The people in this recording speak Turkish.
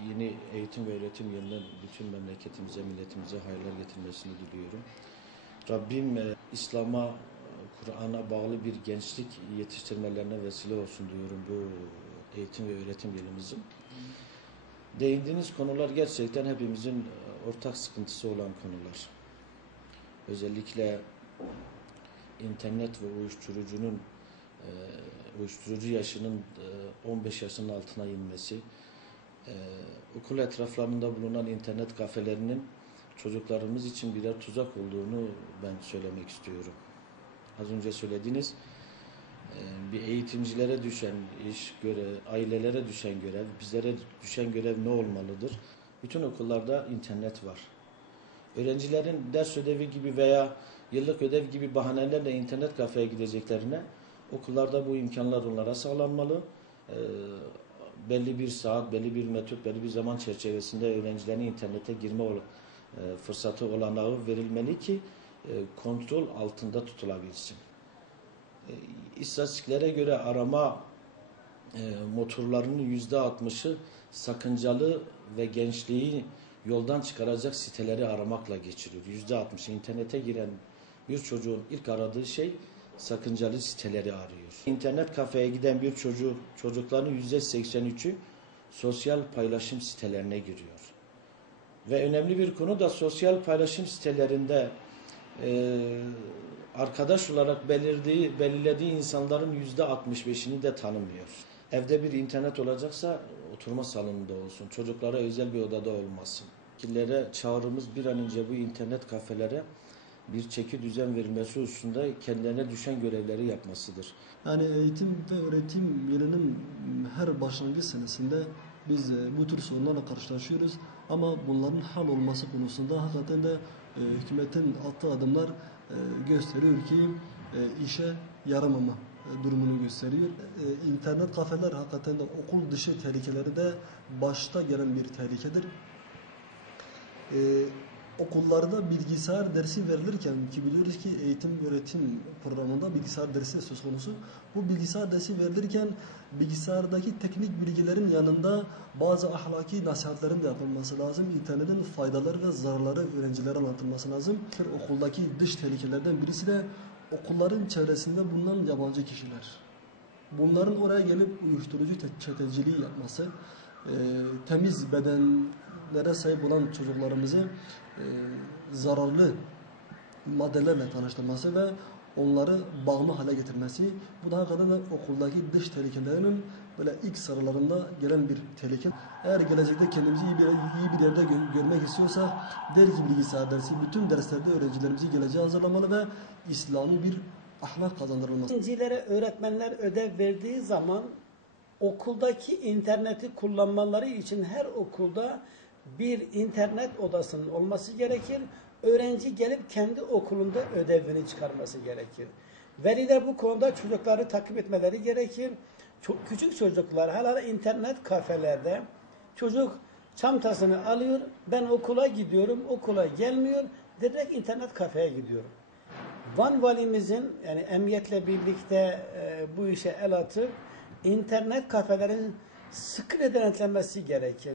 Yeni eğitim ve öğretim yılının bütün memleketimize, milletimize hayırlar getirmesini diliyorum. Rabbim İslam'a, Kur'an'a bağlı bir gençlik yetiştirmelerine vesile olsun diyorum bu eğitim ve öğretim yılımızın. Değindiğiniz konular gerçekten hepimizin ortak sıkıntısı olan konular. Özellikle internet ve uyuşturucu yaşının 15 yaşının altına inmesi, okul etraflarında bulunan internet kafelerinin çocuklarımız için birer tuzak olduğunu ben söylemek istiyorum. Az önce söylediğiniz bir eğitimcilere düşen iş, ailelere düşen görev, bizlere düşen görev ne olmalıdır? Bütün okullarda internet var. Öğrencilerin ders ödevi gibi veya yıllık ödev gibi bahanelerle internet kafeye gideceklerine okullarda bu imkanlar onlara sağlanmalı. Belli bir saat, belli bir metot, belli bir zaman çerçevesinde öğrencilerin internete girme fırsatı olanağı verilmeli ki kontrol altında tutulabilsin. İstatistiklere göre arama motorlarının %60'ı sakıncalı ve gençliği yoldan çıkaracak siteleri aramakla geçiriyor. %60 internete giren bir çocuğun ilk aradığı şey sakıncalı siteleri arıyor. İnternet kafeye giden bir çocukların %83'ü sosyal paylaşım sitelerine giriyor. Ve önemli bir konu da sosyal paylaşım sitelerinde arkadaş olarak belirlediği insanların %65'ini de tanımıyor. Evde bir internet olacaksa oturma salonunda olsun. Çocuklara özel bir odada olmasın. Yetkililere çağrımız bir an önce bu internet kafelere bir çeki düzen verilmesi hususunda kendilerine düşen görevleri yapmasıdır. Yani eğitim ve öğretim yılının her başlangıç senesinde biz bu tür sorunlarla karşılaşıyoruz. Ama bunların hal olması konusunda hakikaten de hükümetin attığı adımlar gösteriyor ki işe yaramama durumunu gösteriyor. İnternet kafeler hakikaten de okul dışı tehlikeleri de başta gelen bir tehlikedir. Okullarda bilgisayar dersi verilirken ki biliyoruz ki eğitim öğretim programında bilgisayar dersi söz konusu. Bu bilgisayar dersi verilirken bilgisayardaki teknik bilgilerin yanında bazı ahlaki nasihatlerin de yapılması lazım. İnternetin faydaları ve zararları öğrencilere anlatılması lazım. Okuldaki dış tehlikelerden birisi de okulların çevresinde bulunan yabancı kişiler. Bunların oraya gelip uyuşturucu çeteciliği yapması, temiz bedenlere sahip olan çocuklarımızı zararlı maddelerle tanıştırması ve onları bağımlı hale getirmesi, bu da hakikaten de okuldaki dış tehlikelerinin böyle ilk sıralarında gelen bir tehlike. Eğer gelecekte kendimizi iyi bir yerde görmek istiyorsak der ki bilgisayar dersi bütün derslerde öğrencilerimizi geleceğe hazırlamalı ve İslami bir ahlak kazandırılması. Öğrencilere öğretmenler ödev verdiği zaman okuldaki interneti kullanmaları için her okulda bir internet odasının olması gerekir. Öğrenci gelip kendi okulunda ödevini çıkarması gerekir. Veliler bu konuda çocukları takip etmeleri gerekir. Çok küçük çocuklar hala internet kafelerde çocuk çantasını alıyor, ben okula gidiyorum, okula gelmiyor, direkt internet kafeye gidiyor. Van valimizin yani emniyetle birlikte bu işe el atıp internet kafelerin sıkı denetlenmesi gerekir.